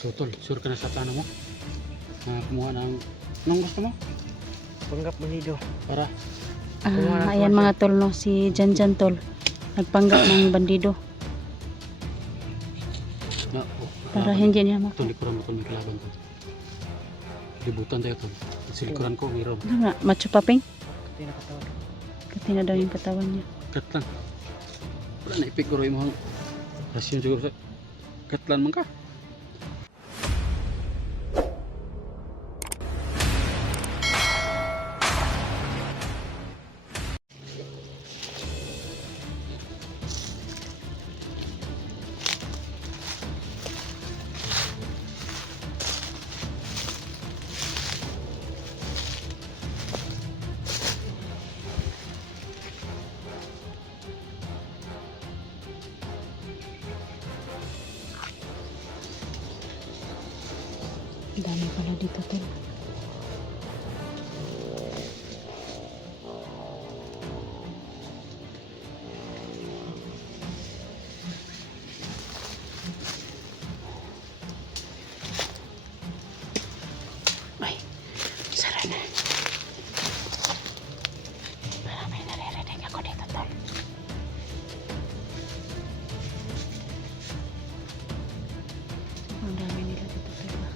So tol, sure ka na sa plano mo? Kumuha ng... Anong gusto mo? Panggap manido. Para? Ayan mga tol, no, si Janjan tol nagpanggap ng bandido Na, para hindi niya Tol, likuran mo tol, may kalaban tol. Libutan tayo tol. Sa likuran ko, mayroon. ano nga, macho paping Hindi nakatawag. katina daw yung katawan niya. Katlan. Wala na ipik ko rin mo. Rasyon siguro sa... Katlan man ka. Dami pala dito tol. Ay, sara na. Parang may naririnig ako dito tol. Ang dami nila dito tol.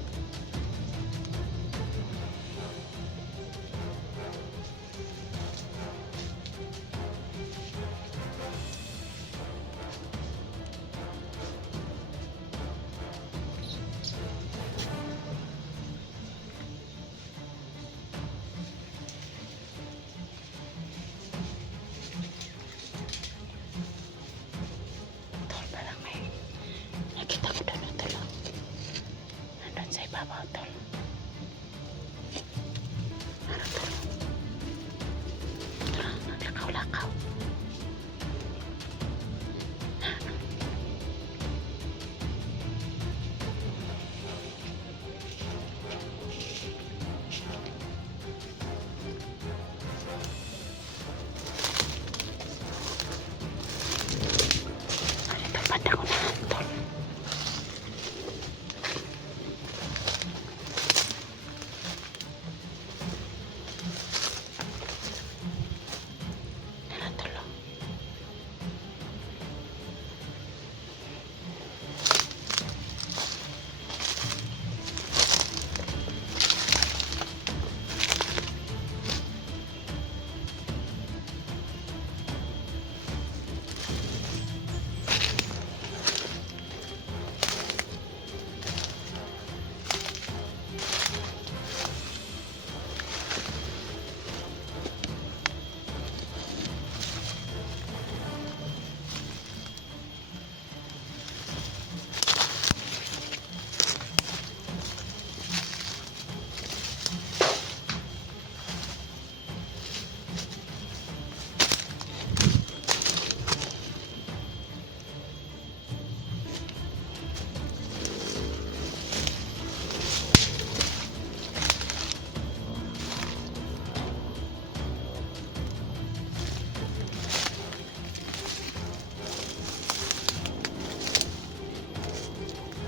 Tol, parang may nakita ko doon ng tol. Nandun sa ibabaw tol. Parang tol. Tol, naglakaw-lakaw. Ito banda ko na tol. Ano tol?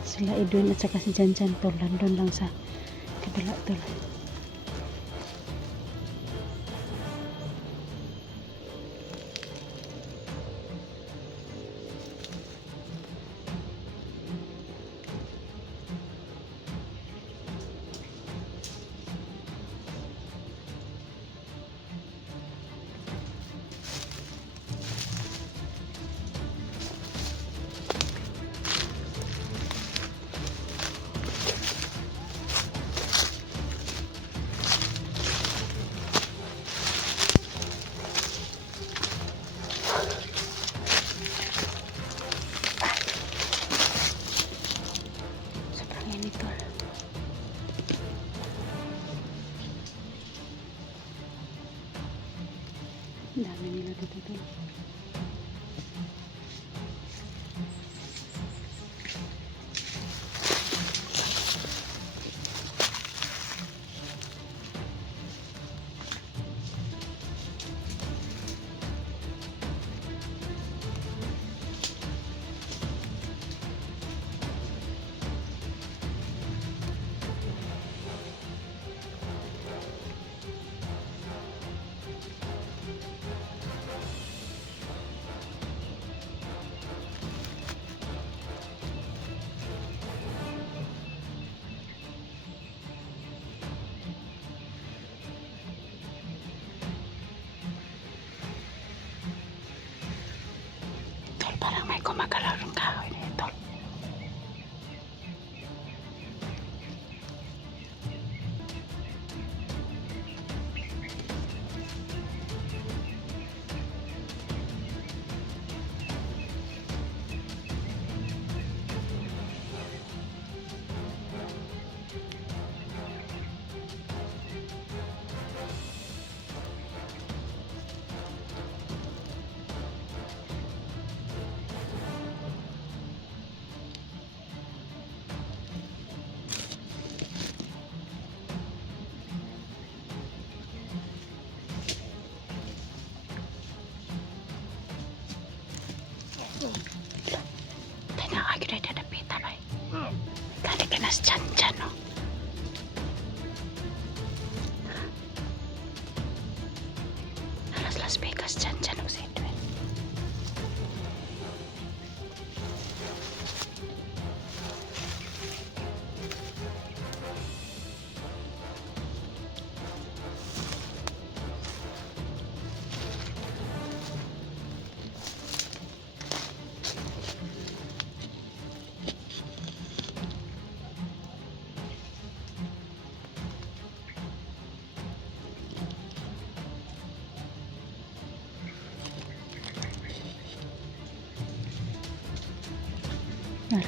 Sila Edwin at saka si Janjan tol, nandun lang sa kabila tol. Sobrang init tol. Ang dami nila dito tol. Vegas dyan, no? Las Vegas dyan, oh, si Edwin.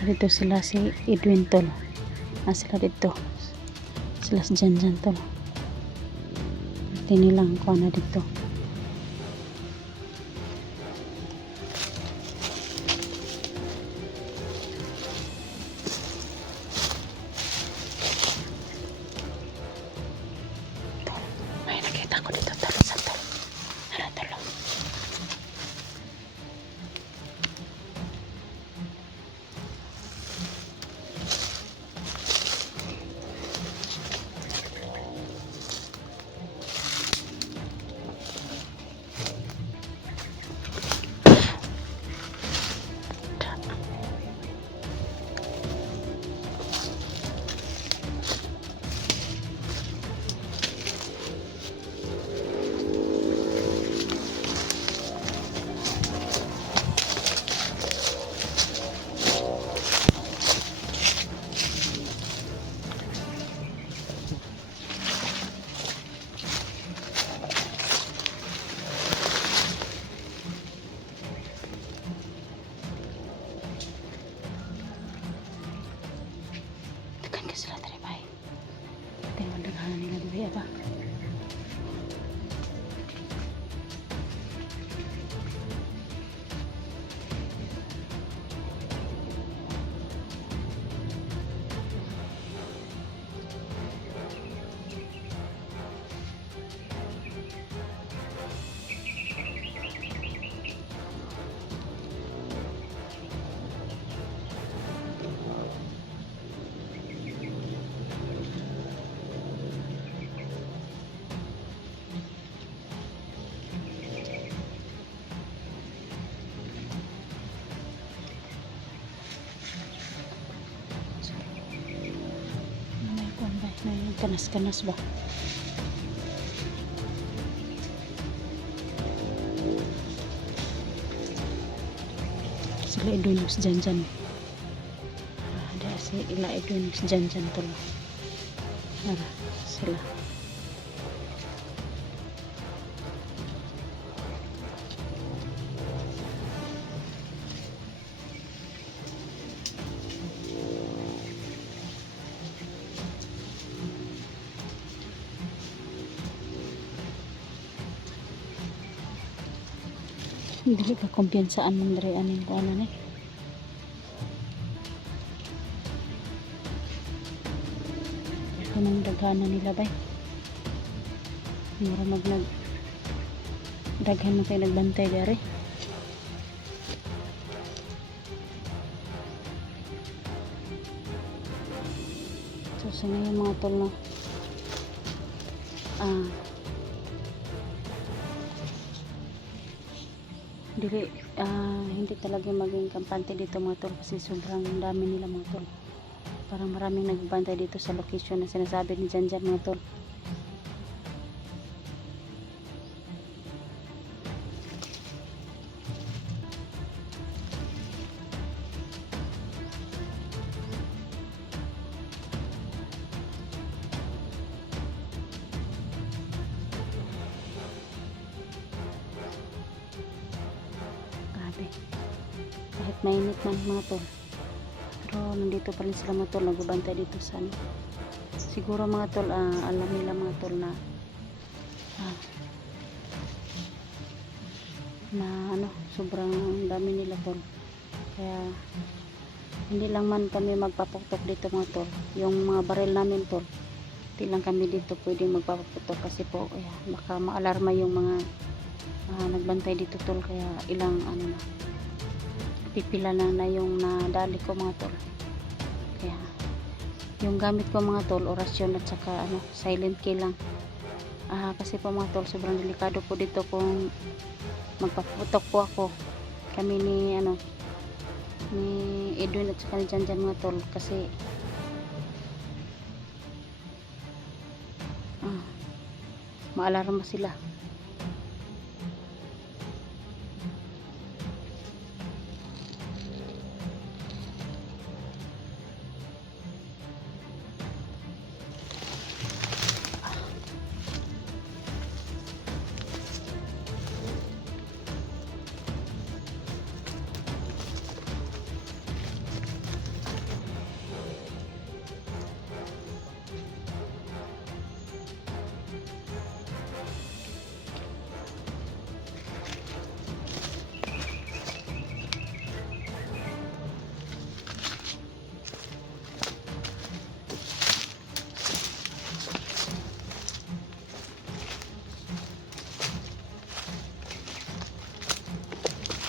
Dito sila si Edwin tol. Sila dito. Sila si Jan tol. Tinilang ko na dito. Tol, may nakita ko dito tol sa tol. Ano tol? Sila tadi baik. Tengok dengan nila di apa? Kanas-kanas ba? Sila Edwin si Jan. Ada si ila Edwin si Jan tuh. Sila. Dili ka kumpiyansaan man diri aning kuan ni. Kanang daghanan nila bay. Mura magnag daghan man kay nagbantay diri. So sa ngayon mga tol no. Hindi talaga maging kampante dito mga tol kasi sobrang dami nila mga tol. Parang maraming nagbantay dito sa location na sinasabi ni Jan mga tol. Kahit mainit man mga tol, pero nandito pa rin sila mga tol, nagbabantay dito sa ano. Siguro mga tol, alam nila mga tol na sobrang dami nila tol, kaya hindi lang man kami magpaputok dito mga tol. Yung mga baril namin tol, hindi lang kami dito pwedeng magpaputok kasi po baka maalarma yung mga nagbantay dito tol, kaya ilang pipila na yung nadali ko mga tol, kaya Yung gamit ko mga tol, orasyon at saka ano, silent kill lang. Kasi po mga tol, sobrang delikado po dito kung magpaputok po ako. Kami ni Edwin at saka ni Janjan mga tol, kasi maalarma sila.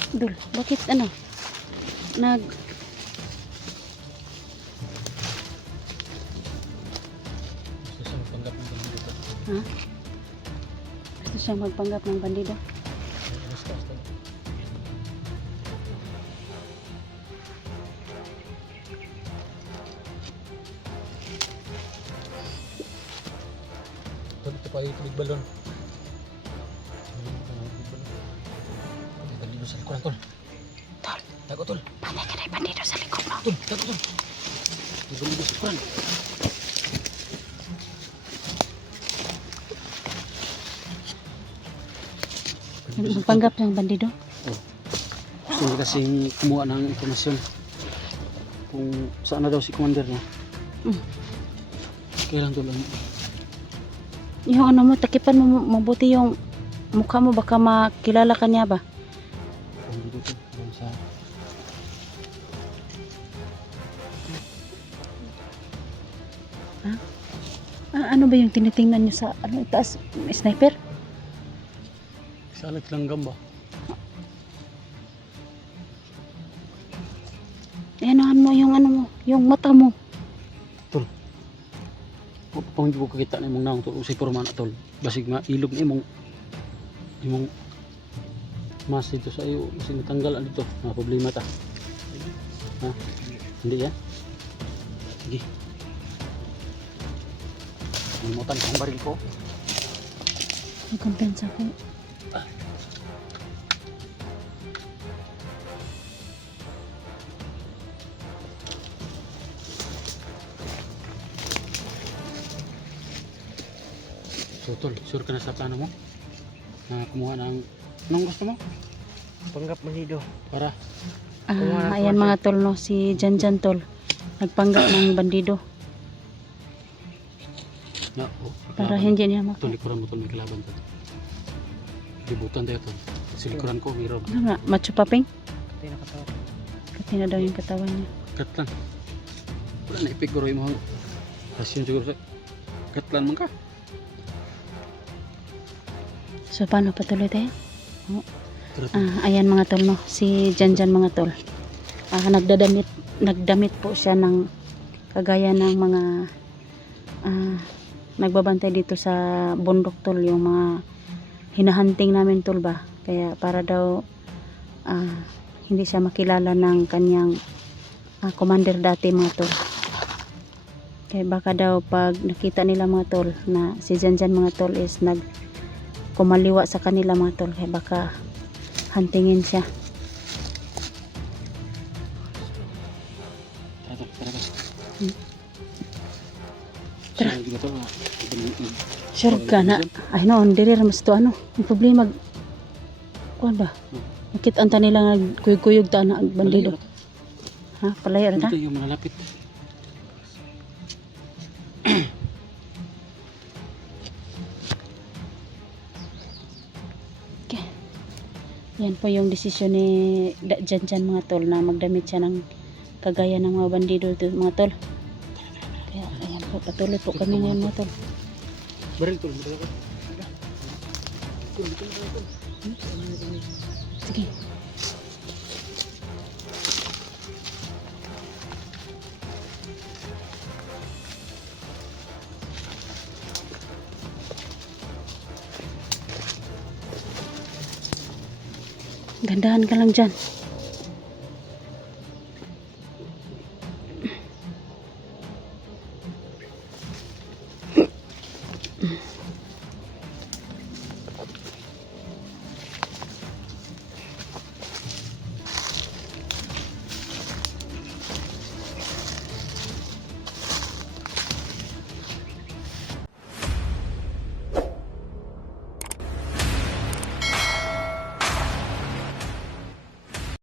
Dul, bakit nag Gusto siyang panggap ng bandido. gusto siyang magpanggap ng bandido? Basta. Ito pa yung tubig balon. May bandido sa likuran, tol. Tol, Tago, tol. patay ka na yung bandido sa likod mo. Tol, tago, tol. May bandido sa likuran. Magpanggap ng bandido? Gusto niya kasing kumuha ng informasyon kung saan na daw si commander niya. Kailan tol? Yung mo, takipan mo mabuti yung mukha mo, baka makilala ka niya ba? Bandido tol. Doon sa... Ano ba yung tinitingnan niyo sa itaas? Sniper? Sa alat langgam ba? Anuhan mo yung mata mo. Tol. Pang hindi ko kakita na imong naong tol. Usay puro man tol. Basig mailog na imong mas dito sa iyo. Basig matanggal ano dito. Mga problema ta. Ha? Hindi yan? Sige. Limutan kong baril ko. Magkumpensa ko. So tol, sure ka na sa plano mo? Na kumuha ng... Anong gusto mo? Panggap bandido. Para? Ayan mga tol, no, si Janjan tol. Nagpanggap ng bandido Na, para hindi niya Tol, likuran mo tol, may kilaban tol. Libutan tayo tol. Sa likuran ko, mayroon. Ano nga, Machu Paping? Patay na katawan. Pati na daw yung katawan niya. Katlan. Wala na ipiguro yung mga rasyon siguro sa katlan man ka. So paano, patuloy tayo? Tara tol. Ayan mga tol, no, si Janjan mga tol. Nagdamit po siya ng kagaya ng mga nagbabantay dito sa bundok tol, yung mga hinahunting namin tol ba. Kaya para daw hindi siya makilala ng kanyang commander dati mga tol. Kaya baka daw pag nakita nila mga tol na si Janjan mga tol is kumaliwa sa kanila mga tol, kaya baka huntingin siya. Tara tol, tara tol. Tara. Sige tol. Sure ka na? Ay no, diri mas to ang problema. Kuan ba? Nakita anta nila nagkuyog-kuyog ta na bandido. Ha, palaya ra ta? Ito yung malalapit. Yan po yung desisyon ni Janjan mga tol, na magdamit siya ng kagaya ng mga bandido mga tol. Kaya ayan po, patuloy po kami ngayon mga tol. Baril tol, baril tol. Sige. Gandahan ka lang dyan.